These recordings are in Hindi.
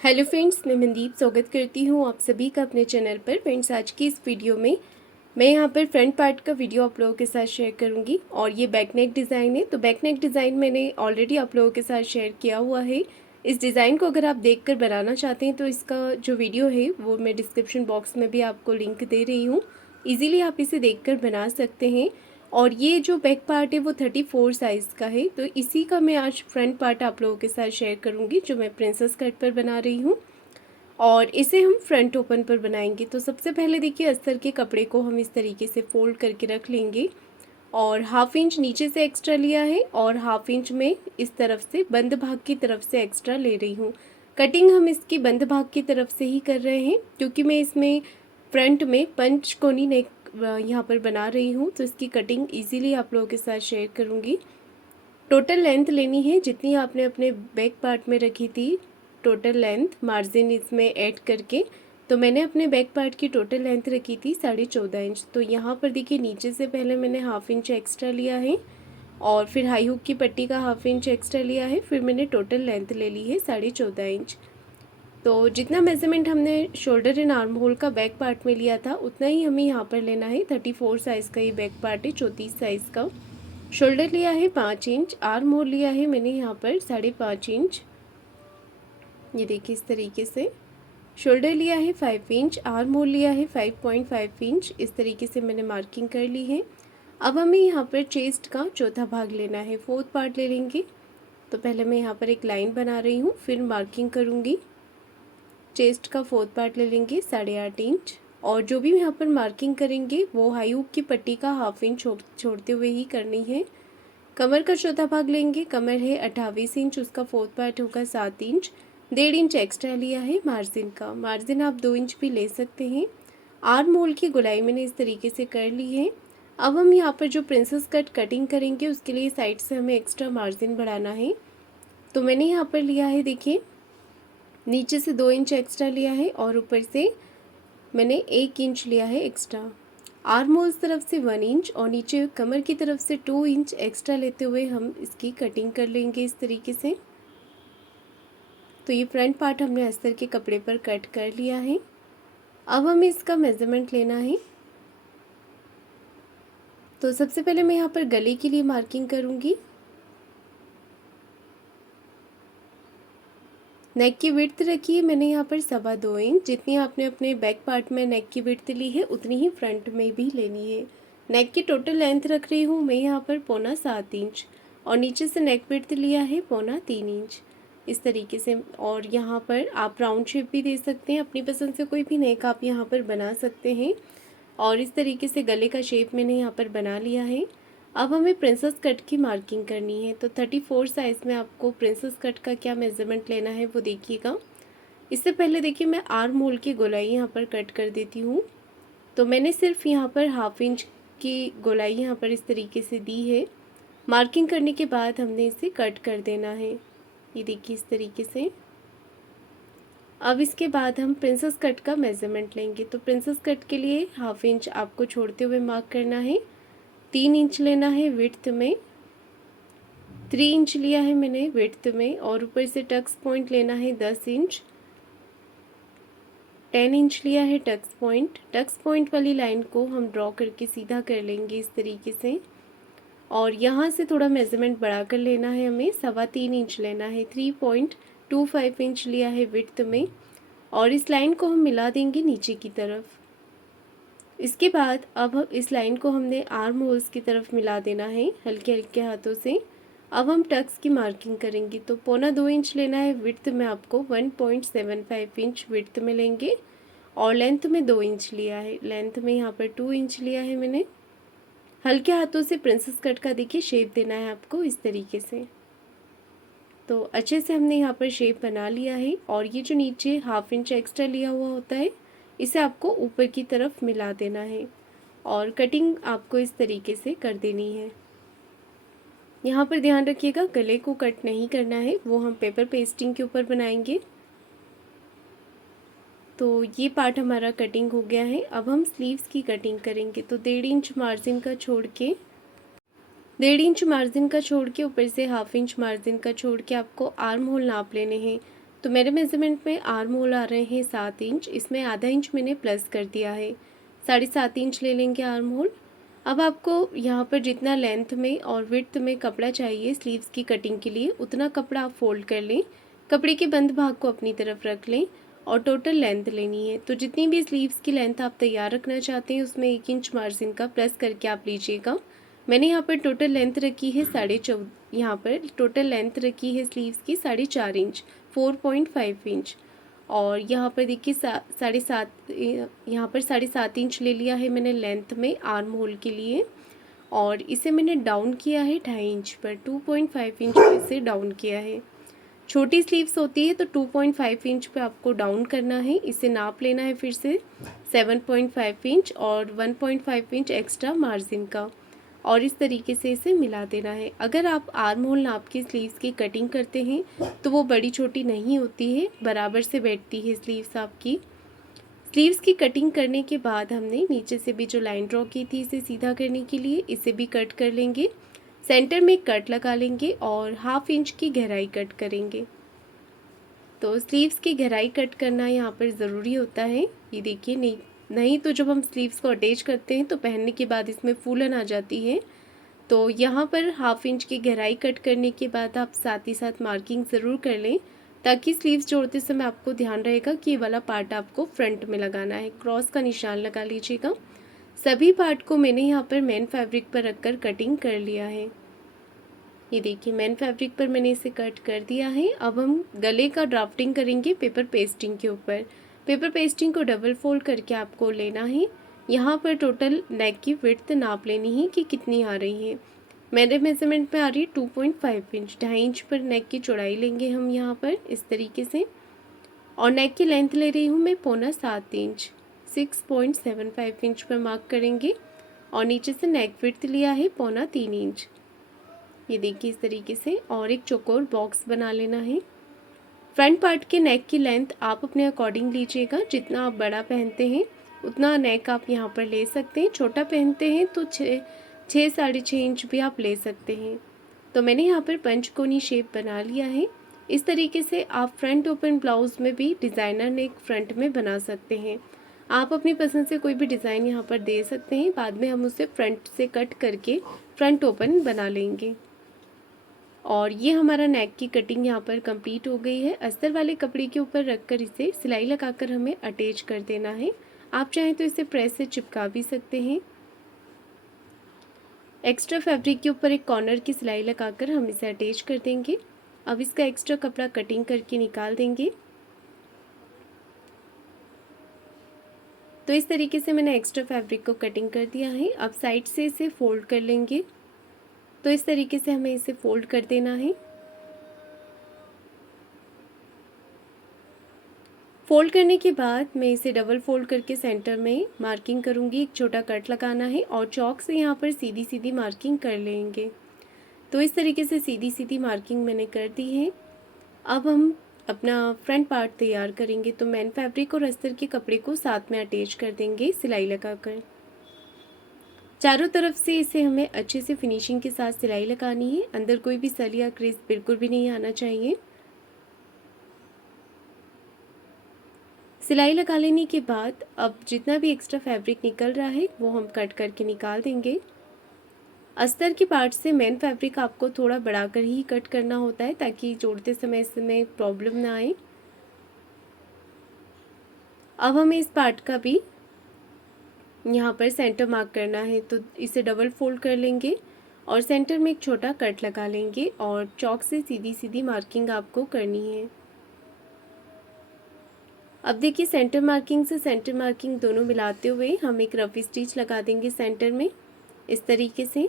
हेलो फ्रेंड्स, मैं मनदीप स्वागत करती हूँ आप सभी का अपने चैनल पर। फ्रेंड्स, आज की इस वीडियो में मैं यहाँ पर फ्रंट पार्ट का वीडियो आप लोगों के साथ शेयर करूँगी और ये बैक नेक डिज़ाइन है। तो बैक नेक डिज़ाइन मैंने ऑलरेडी आप लोगों के साथ शेयर किया हुआ है। इस डिज़ाइन को अगर आप देख कर बनाना चाहते हैं तो इसका जो वीडियो है वो मैं डिस्क्रिप्शन बॉक्स में भी आपको लिंक दे रही हूँ। ईज़िली आप इसे देख कर बना सकते हैं। और ये जो बैक पार्ट है वो 34 साइज़ का है। तो इसी का मैं आज फ्रंट पार्ट आप लोगों के साथ शेयर करूँगी जो मैं प्रिंसेस कट पर बना रही हूँ और इसे हम फ्रंट ओपन पर बनाएंगे। तो सबसे पहले देखिए, अस्तर के कपड़े को हम इस तरीके से फोल्ड करके रख लेंगे और हाफ इंच नीचे से एक्स्ट्रा लिया है और हाफ इंच में इस तरफ से बंद भाग की तरफ से एक्स्ट्रा ले रही हूँ। कटिंग हम इसकी बंद भाग की तरफ से ही कर रहे हैं क्योंकि मैं इसमें फ्रंट में पंच कोनी नेक यहाँ पर बना रही हूँ। तो इसकी कटिंग इजीली आप लोगों के साथ शेयर करूँगी। टोटल लेंथ लेनी है जितनी आपने अपने बैक पार्ट में रखी थी, टोटल लेंथ मार्जिन इसमें ऐड करके। तो मैंने अपने बैक पार्ट की टोटल लेंथ रखी थी 14.5 इंच। तो यहाँ पर देखिए, नीचे से पहले मैंने हाफ इंच एक्स्ट्रा लिया है और फिर हाई हुक की पट्टी का हाफ इंच एक्स्ट्रा लिया है, फिर मैंने टोटल लेंथ ले ली है 14.5 इंच। तो जितना मेज़रमेंट हमने शोल्डर एंड आर्म होल का बैक पार्ट में लिया था उतना ही हमें यहाँ पर लेना है। 34 साइज़ का ये बैक पार्ट है, 34 साइज़ का। शोल्डर लिया है 5 इंच, आर्म होल लिया है मैंने यहाँ पर 5.5 इंच। ये देखिए इस तरीके से। शोल्डर लिया है 5 इंच, आर्म होल लिया है 5.5 इंच। इस तरीके से मैंने मार्किंग कर ली है। अब हमें यहाँ पर चेस्ट का चौथा भाग लेना है, फोर्थ पार्ट ले लेंगे। तो पहले मैं यहाँ पर एक लाइन बना रही हूँ, फिर मार्किंग करूँगी। चेस्ट का फोर्थ पार्ट ले लेंगे 8.5 इंच और जो भी यहाँ पर मार्किंग करेंगे वो हाई हुक की पट्टी का हाफ इंच छोड़ते हुए ही करनी है। कमर का चौथा भाग लेंगे। कमर है 28 इंच, उसका फोर्थ पार्ट होगा 7 इंच। 1.5 इंच एक्स्ट्रा लिया है मार्जिन का। मार्जिन आप 2 इंच भी ले सकते हैं। आर्म होल की गोलाई मैंने इस तरीके से कर ली है। अब हम यहाँ पर जो प्रिंसेस कट कटिंग करेंगे उसके लिए साइड से हमें एक्स्ट्रा मार्जिन बढ़ाना है। तो मैंने यहाँ पर लिया है, देखिए नीचे से 2 इंच एक्स्ट्रा लिया है और ऊपर से मैंने 1 इंच लिया है एक्स्ट्रा। आर्म होल तरफ से 1 इंच और नीचे कमर की तरफ से 2 इंच एक्स्ट्रा लेते हुए हम इसकी कटिंग कर लेंगे इस तरीके से। तो ये फ्रंट पार्ट हमने अस्तर के कपड़े पर कट कर लिया है। अब हमें इसका मेज़रमेंट लेना है। तो सबसे पहले मैं यहाँ पर गले के लिए मार्किंग करूँगी। नेक की विड्थ रखी है मैंने यहाँ पर 2.25 इंच। जितनी आपने अपने बैक पार्ट में नेक की विड्थ ली है उतनी ही फ्रंट में भी लेनी है। नेक की टोटल लेंथ रख रही हूँ मैं यहाँ पर 6.25 इंच और नीचे से नेक विड्थ लिया है 3.25 इंच इस तरीके से। और यहाँ पर आप राउंड शेप भी दे सकते हैं, अपनी पसंद से कोई भी नेक आप यहाँ पर बना सकते हैं। और इस तरीके से गले का शेप मैंने यहाँ पर बना लिया है। अब हमें प्रिंसेस कट की मार्किंग करनी है। तो 34 साइज़ में आपको प्रिंसेस कट का क्या मेज़रमेंट लेना है वो देखिएगा। इससे पहले देखिए, मैं आर्म होल की गोलाई यहाँ पर कट कर देती हूँ। तो मैंने सिर्फ यहाँ पर हाफ इंच की गोलाई यहाँ पर इस तरीके से दी है। मार्किंग करने के बाद हमने इसे कट कर देना है, ये देखिए इस तरीके से। अब इसके बाद हम प्रिंसेस कट का मेज़रमेंट लेंगे। तो प्रिंसेस कट के लिए हाफ इंच आपको छोड़ते हुए मार्क करना है। 3 इंच लेना है विड्थ में, 3 इंच लिया है मैंने विड्थ में और ऊपर से टक्स पॉइंट लेना है 10 इंच। 10 इंच लिया है टक्स पॉइंट। टक्स पॉइंट वाली लाइन को हम ड्रॉ करके सीधा कर लेंगे इस तरीके से। और यहाँ से थोड़ा मेज़रमेंट बढ़ा कर लेना है, हमें 3.25 इंच लेना है। 3.25 इंच लिया है विड्थ में और इस लाइन को हम मिला देंगे नीचे की तरफ। इसके बाद अब इस लाइन को हमने आर्म होल्स की तरफ मिला देना है हल्के हल्के हाथों से। अब हम टक्स की मार्किंग करेंगे। तो 2.25 इंच लेना है विड्थ में, आपको 1.75 इंच विड्थ में लेंगे और लेंथ में 2 इंच लिया है। लेंथ में यहाँ पर 2 इंच लिया है मैंने। हल्के हाथों से प्रिंसेस कट का देखिए शेप देना है आपको इस तरीके से। तो अच्छे से हमने यहाँ पर शेप बना लिया है और ये जो नीचे हाफ इंच एक्स्ट्रा लिया हुआ होता है इसे आपको ऊपर की तरफ मिला देना है और कटिंग आपको इस तरीके से कर देनी है। यहाँ पर ध्यान रखिएगा, गले को कट नहीं करना है, वो हम पेपर पेस्टिंग के ऊपर बनाएंगे। तो ये पार्ट हमारा कटिंग हो गया है। अब हम स्लीव्स की कटिंग करेंगे। तो 1.5 इंच मार्जिन का छोड़ के 1.5 इंच मार्जिन का छोड़ के ऊपर से हाफ इंच मार्जिन का छोड़ के आपको आर्म होल नाप लेने हैं। तो मेरे मेज़रमेंट में आर्म होल आ रहे हैं 7 इंच, इसमें आधा इंच मैंने प्लस कर दिया है, 7.5 इंच ले लेंगे आर्म होल। अब आपको यहाँ पर जितना लेंथ में और विड्थ में कपड़ा चाहिए स्लीव्स की कटिंग के लिए उतना कपड़ा आप फोल्ड कर लें, कपड़े के बंद भाग को अपनी तरफ रख लें और टोटल लेंथ लेनी है। तो जितनी भी स्लीव्स की लेंथ आप तैयार रखना चाहते हैं उसमें 1 इंच मार्जिन का प्लस करके आप लीजिएगा। मैंने यहाँ पर टोटल लेंथ रखी है 14.5, यहाँ पर टोटल लेंथ रखी है स्लीव्स की 4.5 इंच, 4.5 इंच। और यहाँ पर देखिए 7.5, यहाँ पर 7.5 इंच ले लिया है मैंने लेंथ में आर्म होल के लिए, और इसे मैंने डाउन किया है 2.5 इंच पर, 2.5 इंच पे इसे डाउन किया है। छोटी स्लीव्स होती है तो 2.5 इंच पे आपको डाउन करना है, इसे नाप लेना है फिर से 7.5 इंच और 1.5 इंच एक्स्ट्रा मार्जिन का, और इस तरीके से इसे मिला देना है। अगर आप आर्म होल नाप के स्लीव्स की कटिंग करते हैं तो वो बड़ी छोटी नहीं होती है, बराबर से बैठती है स्लीव्स आपकी। स्लीव्स की कटिंग करने के बाद हमने नीचे से भी जो लाइन ड्रॉ की थी इसे सीधा करने के लिए इसे भी कट कर लेंगे, सेंटर में कट लगा लेंगे और 1/2 इंच की गहराई कट करेंगे। तो स्लीव्स की गहराई कट करना यहाँ पर ज़रूरी होता है। ये देखिए, नहीं तो जब हम स्लीव्स को अटैच करते हैं तो पहनने के बाद इसमें फूलन आ जाती है। तो यहाँ पर 1/2 इंच की गहराई कट करने के बाद आप साथ ही साथ मार्किंग ज़रूर कर लें, ताकि स्लीव्स जोड़ते समय आपको ध्यान रहेगा कि ये वाला पार्ट आपको फ्रंट में लगाना है। क्रॉस का निशान लगा लीजिएगा। सभी पार्ट को मैंने यहाँ पर मेन फैब्रिक पर रखकर कटिंग कर लिया है। ये देखिए, मेन फैब्रिक पर मैंने इसे कट कर दिया है। अब हम गले का ड्राफ्टिंग करेंगे पेपर पेस्टिंग के ऊपर। पेपर पेस्टिंग को डबल फोल्ड करके आपको लेना है। यहाँ पर टोटल नेक की विड्थ नाप लेनी है कि कितनी आ रही है। मेरे मेजरमेंट में आ रही है 2.5 इंच, 2.5 इंच पर नेक की चौड़ाई लेंगे हम यहाँ पर इस तरीके से, और नेक की लेंथ ले रही हूँ मैं 6.25 इंच, 6.75 इंच पर मार्क करेंगे, और नीचे से नेक विड्थ लिया है 3.25 इंच। ये देखिए इस तरीके से, और एक चौकोर बॉक्स बना लेना है। फ्रंट पार्ट के नेक की लेंथ आप अपने अकॉर्डिंग लीजिएगा, जितना आप बड़ा पहनते हैं उतना नेक आप यहाँ पर ले सकते हैं। छोटा पहनते हैं तो 6-6.5 इंच भी आप ले सकते हैं। तो मैंने यहाँ पर पंचकोनी शेप बना लिया है। इस तरीके से आप फ्रंट ओपन ब्लाउज में भी डिज़ाइनर नेक फ्रंट में बना सकते हैं। आप अपनी पसंद से कोई भी डिज़ाइन यहाँ पर दे सकते हैं, बाद में हम उसे फ्रंट से कट करके फ्रंट ओपन बना लेंगे। और ये हमारा नेक की कटिंग यहाँ पर कंप्लीट हो गई है। अस्तर वाले कपड़े के ऊपर रखकर इसे सिलाई लगाकर हमें अटैच कर देना है। आप चाहें तो इसे प्रेस से चिपका भी सकते हैं। एक्स्ट्रा फैब्रिक के ऊपर एक कॉर्नर की सिलाई लगाकर हम इसे अटैच कर देंगे। अब इसका एक्स्ट्रा कपड़ा कटिंग करके निकाल देंगे। तो इस तरीके से मैंने एक्स्ट्रा फैब्रिक को कटिंग कर दिया है। अब साइड से इसे फोल्ड कर लेंगे। तो इस तरीके से हमें इसे फोल्ड कर देना है। फोल्ड करने के बाद मैं इसे डबल फोल्ड करके सेंटर में मार्किंग करूँगी, एक छोटा कट लगाना है और चॉक से यहाँ पर सीधी सीधी मार्किंग कर लेंगे। तो इस तरीके से सीधी सीधी मार्किंग मैंने कर दी है। अब हम अपना फ्रंट पार्ट तैयार करेंगे। तो मेन फैब्रिक और अस्तर के कपड़े को साथ में अटैच कर देंगे सिलाई लगाकर। चारों तरफ से इसे हमें अच्छे से फिनिशिंग के साथ सिलाई लगानी है। अंदर कोई भी सल या क्रीज बिल्कुल भी नहीं आना चाहिए। सिलाई लगा लेने के बाद अब जितना भी एक्स्ट्रा फैब्रिक निकल रहा है वो हम कट करके निकाल देंगे। अस्तर के पार्ट से मेन फैब्रिक आपको थोड़ा बढ़ाकर ही कट करना होता है, ताकि जोड़ते समय इसमें प्रॉब्लम ना आए। अब हमें इस पार्ट का भी यहाँ पर सेंटर मार्क करना है, तो इसे डबल फोल्ड कर लेंगे और सेंटर में एक छोटा कट लगा लेंगे और चॉक से सीधी सीधी मार्किंग आपको करनी है। अब देखिए, सेंटर मार्किंग से सेंटर मार्किंग दोनों मिलाते हुए हम एक रफ स्टिच लगा देंगे सेंटर में इस तरीके से।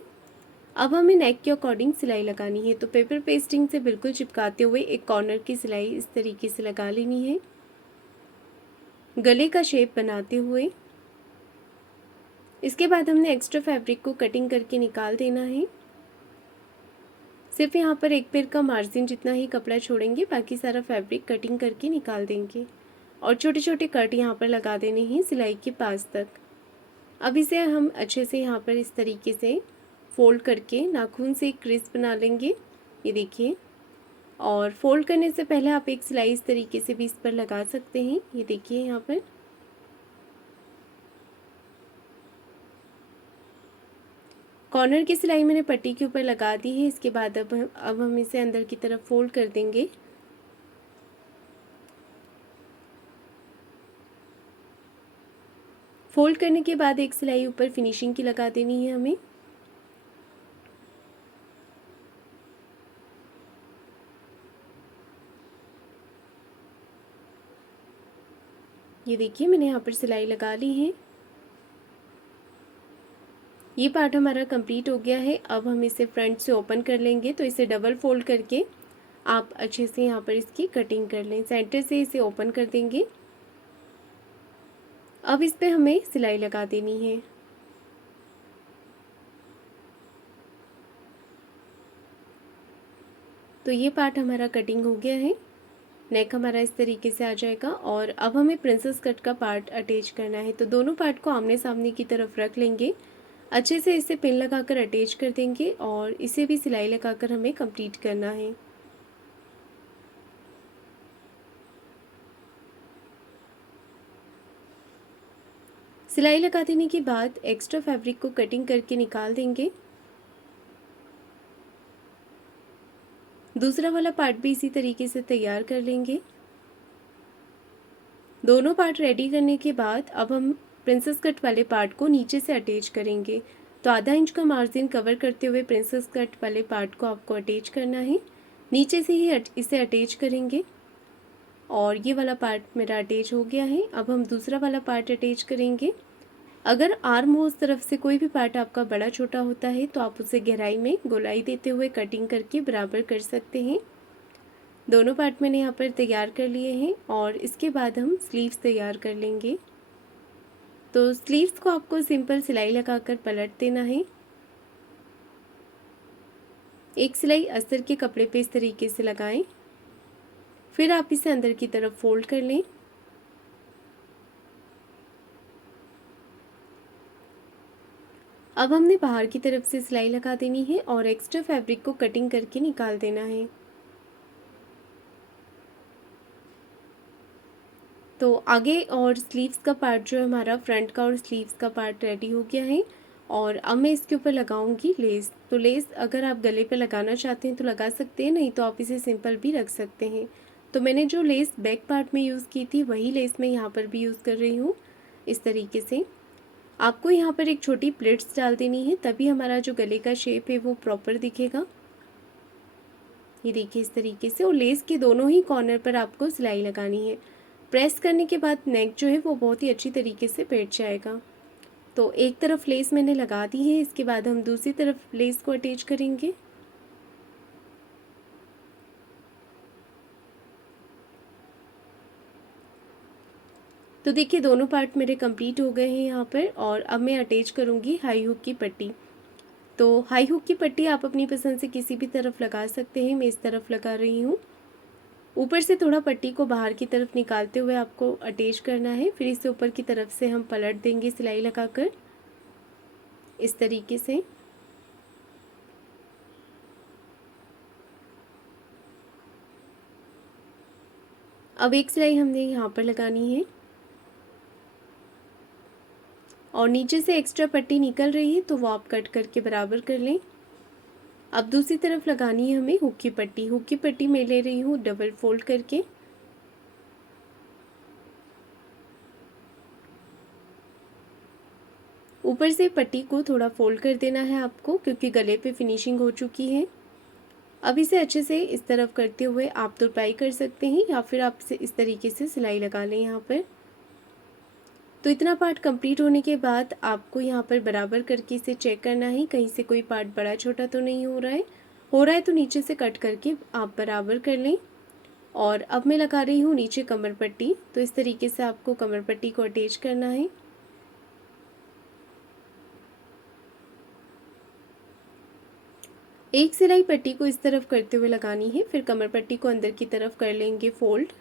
अब हमें नेक के अकॉर्डिंग सिलाई लगानी है। तो पेपर पेस्टिंग से बिल्कुल चिपकाते हुए एक कॉर्नर की सिलाई इस तरीके से लगा लेनी है, गले का शेप बनाते हुए। इसके बाद हमने एक्स्ट्रा फैब्रिक को कटिंग करके निकाल देना है। सिर्फ यहाँ पर एक पैर का मार्जिन जितना ही कपड़ा छोड़ेंगे, बाकी सारा फैब्रिक कटिंग करके निकाल देंगे और छोटे छोटे कट यहाँ पर लगा देने हैं सिलाई के पास तक। अब इसे हम अच्छे से यहाँ पर इस तरीके से फोल्ड करके नाखून से एक क्रीज बना लेंगे, ये देखिए, और फोल्ड करने से पहले आप एक सिलाई इस तरीके से भी इस पर लगा सकते हैं। ये देखिए यहाँ पर कॉर्नर की सिलाई मैंने पट्टी के ऊपर लगा दी है। इसके बाद अब हम इसे अंदर की तरफ फोल्ड कर देंगे। फोल्ड करने के बाद एक सिलाई ऊपर फिनिशिंग की लगा देनी है हमें। ये देखिए मैंने यहाँ पर सिलाई लगा ली है। ये पार्ट हमारा कंप्लीट हो गया है। अब हम इसे फ्रंट से ओपन कर लेंगे। तो इसे डबल फोल्ड करके आप अच्छे से यहाँ पर इसकी कटिंग कर लें। सेंटर से इसे ओपन कर देंगे। अब इस पे हमें सिलाई लगा देनी है। तो ये पार्ट हमारा कटिंग हो गया है। नेक हमारा इस तरीके से आ जाएगा और अब हमें प्रिंसेस कट का पार्ट अटैच करना है। तो दोनों पार्ट को आमने सामने की तरफ रख लेंगे। अच्छे से इसे पिन लगाकर अटैच कर देंगे और इसे भी सिलाई लगाकर हमें कंप्लीट करना है। सिलाई लगा देने के बाद एक्स्ट्रा फैब्रिक को कटिंग करके निकाल देंगे। दूसरा वाला पार्ट भी इसी तरीके से तैयार कर लेंगे। दोनों पार्ट रेडी करने के बाद अब हम प्रिंसेस कट वाले पार्ट को नीचे से अटैच करेंगे। तो आधा इंच का मार्जिन कवर करते हुए प्रिंसेस कट वाले पार्ट को आपको अटैच करना है। नीचे से ही इसे अटैच करेंगे और ये वाला पार्ट मेरा अटैच हो गया है। अब हम दूसरा वाला पार्ट अटैच करेंगे। अगर आर्म होल्स तरफ से कोई भी पार्ट आपका बड़ा छोटा होता है तो आप उसे गहराई में गोलाई देते हुए कटिंग करके बराबर कर सकते हैं। दोनों पार्ट मैंने यहाँ पर तैयार कर लिए हैं और इसके बाद हम स्लीव्स तैयार कर लेंगे। तो स्लीव्स को आपको सिंपल सिलाई लगाकर पलट देना है। एक सिलाई अस्तर के कपड़े पे इस तरीके से लगाएं। फिर आप इसे अंदर की तरफ फोल्ड कर लें। अब हमने बाहर की तरफ से सिलाई लगा देनी है और एक्स्ट्रा फैब्रिक को कटिंग करके निकाल देना है। तो आगे और स्लीव्स का पार्ट जो है हमारा फ्रंट का और स्लीव्स का पार्ट रेडी हो गया है और अब मैं इसके ऊपर लगाऊंगी लेस। तो लेस अगर आप गले पे लगाना चाहते हैं तो लगा सकते हैं, नहीं तो आप इसे सिंपल भी रख सकते हैं। तो मैंने जो लेस बैक पार्ट में यूज़ की थी वही लेस मैं यहाँ पर भी यूज़ कर रही हूँ। इस तरीके से आपको यहाँ पर एक छोटी प्लेट्स डाल देनी है, तभी हमारा जो गले का शेप है वो प्रॉपर दिखेगा। ये देखिए इस तरीके से, और लेस के दोनों ही कॉर्नर पर आपको सिलाई लगानी है। प्रेस करने के बाद नेक जो है वो बहुत ही अच्छी तरीके से बैठ जाएगा। तो एक तरफ लेस मैंने लगा दी है, इसके बाद हम दूसरी तरफ लेस को अटैच करेंगे। तो देखिए दोनों पार्ट मेरे कंप्लीट हो गए हैं यहाँ पर, और अब मैं अटैच करूँगी हाई हुक की पट्टी। तो हाई हुक की पट्टी आप अपनी पसंद से किसी भी तरफ लगा सकते हैं। मैं इस तरफ लगा रही हूँ। ऊपर से थोड़ा पट्टी को बाहर की तरफ निकालते हुए आपको अटैच करना है। फिर इसे ऊपर की तरफ से हम पलट देंगे सिलाई लगाकर इस तरीके से। अब एक सिलाई हमने यहाँ पर लगानी है और नीचे से एक्स्ट्रा पट्टी निकल रही है तो वो आप कट करके बराबर कर लें। अब दूसरी तरफ लगानी है हमें हुक की पट्टी। हुक की पट्टी मैं ले रही हूँ डबल फोल्ड करके। ऊपर से पट्टी को थोड़ा फोल्ड कर देना है आपको, क्योंकि गले पे फिनिशिंग हो चुकी है। अब इसे अच्छे से इस तरफ करते हुए आप तुरपाई कर सकते हैं या फिर आप इस तरीके से सिलाई लगा लें यहाँ पर। तो इतना पार्ट कंप्लीट होने के बाद आपको यहाँ पर बराबर करके इसे चेक करना है, कहीं से कोई पार्ट बड़ा छोटा तो नहीं हो रहा है। हो रहा है तो नीचे से कट करके आप बराबर कर लें। और अब मैं लगा रही हूँ नीचे कमर पट्टी। तो इस तरीके से आपको कमर पट्टी को अटैच करना है। एक सिलाई पट्टी को इस तरफ करते हुए लगानी है, फिर कमर पट्टी को अंदर की तरफ कर लेंगे फोल्ड।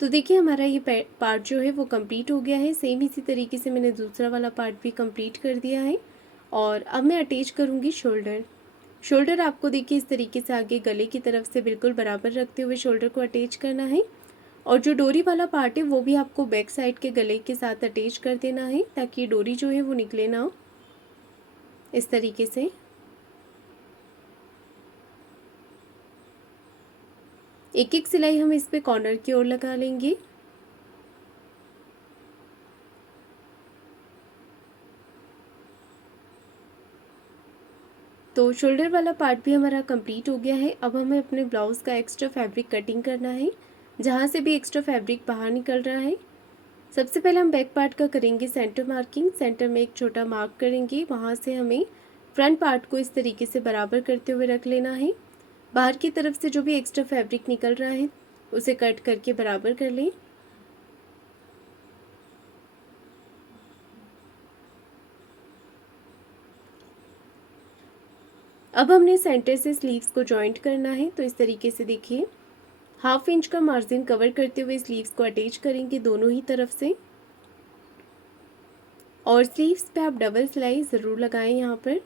तो देखिए हमारा ये पार्ट जो है वो कंप्लीट हो गया है। सेम इसी तरीके से मैंने दूसरा वाला पार्ट भी कंप्लीट कर दिया है। और अब मैं अटैच करूँगी शोल्डर। शोल्डर आपको देखिए इस तरीके से आगे गले की तरफ से बिल्कुल बराबर रखते हुए शोल्डर को अटैच करना है। और जो डोरी वाला पार्ट है वो भी आपको बैक साइड के गले के साथ अटैच कर देना है, ताकि डोरी जो है वो निकले ना, इस तरीके से। एक एक सिलाई हम इस पे कॉर्नर की ओर लगा लेंगे। तो शोल्डर वाला पार्ट भी हमारा कंप्लीट हो गया है। अब हमें अपने ब्लाउज़ का एक्स्ट्रा फैब्रिक कटिंग करना है, जहाँ से भी एक्स्ट्रा फैब्रिक बाहर निकल रहा है। सबसे पहले हम बैक पार्ट का करेंगे सेंटर मार्किंग। सेंटर में एक छोटा मार्क करेंगे, वहाँ से हमें फ्रंट पार्ट को इस तरीके से बराबर करते हुए रख लेना है। बाहर की तरफ से जो भी एक्स्ट्रा फैब्रिक निकल रहा है उसे कट करके बराबर कर लें। अब हमने सेंटर से स्लीव्स को जॉइंट करना है। तो इस तरीके से देखिए 1/2 इंच का मार्जिन कवर करते हुए स्लीव्स को अटैच करेंगे दोनों ही तरफ से। और स्लीव्स पे आप डबल सिलाई ज़रूर लगाएं यहाँ पर।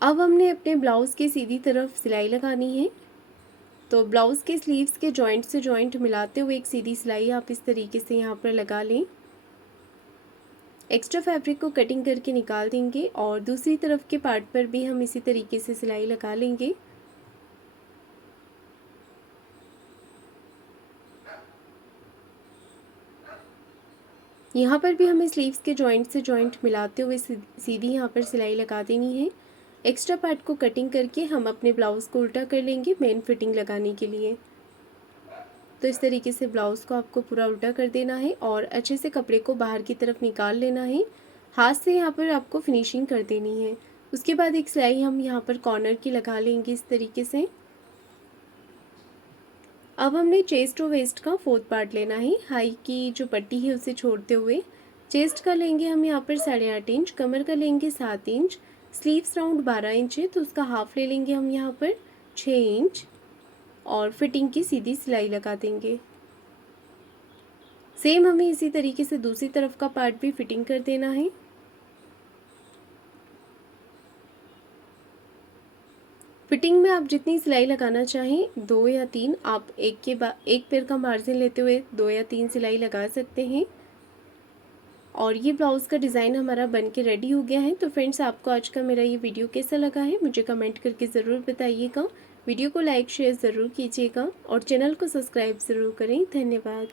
अब हमने अपने ब्लाउज़ के सीधी तरफ सिलाई लगानी है। तो ब्लाउज़ के स्लीव्स के जॉइंट से जॉइंट मिलाते हुए एक सीधी सिलाई आप इस तरीके से यहाँ पर लगा लें। एक्स्ट्रा फैब्रिक को कटिंग करके निकाल देंगे और दूसरी तरफ के पार्ट पर भी हम इसी तरीके से सिलाई लगा लेंगे। यहाँ पर भी हमें स्लीव्स के जॉइंट से जॉइंट मिलाते हुए सीधी यहाँ पर सिलाई लगा देनी है। एक्स्ट्रा पार्ट को कटिंग करके हम अपने ब्लाउज़ को उल्टा कर लेंगे मेन फिटिंग लगाने के लिए। तो इस तरीके से ब्लाउज़ को आपको पूरा उल्टा कर देना है और अच्छे से कपड़े को बाहर की तरफ निकाल लेना है। हाथ से यहाँ पर आपको फिनिशिंग कर देनी है। उसके बाद एक सिलाई हम यहाँ पर कॉर्नर की लगा लेंगे इस तरीके से। अब हमने चेस्ट और वेस्ट का 4th पार्ट लेना है। हाई की जो पट्टी है उसे छोड़ते हुए चेस्ट का लेंगे हम यहाँ पर 8.5 इंच, कमर का लेंगे 7 इंच, स्लीव्स राउंड 12 इंच है तो उसका हाफ ले लेंगे हम यहाँ पर 6 इंच और फिटिंग की सीधी सिलाई लगा देंगे। सेम हमें इसी तरीके से दूसरी तरफ का पार्ट भी फिटिंग कर देना है। फिटिंग में आप जितनी सिलाई लगाना चाहें 2 या 3, आप एक पैर का मार्जिन लेते हुए 2 या 3 सिलाई लगा सकते हैं। और ये ब्लाउज़ का डिज़ाइन हमारा बन के रेडी हो गया है। तो फ्रेंड्स, आपको आज का मेरा ये वीडियो कैसा लगा है मुझे कमेंट करके ज़रूर बताइएगा। वीडियो को लाइक शेयर ज़रूर कीजिएगा और चैनल को सब्सक्राइब ज़रूर करें। धन्यवाद।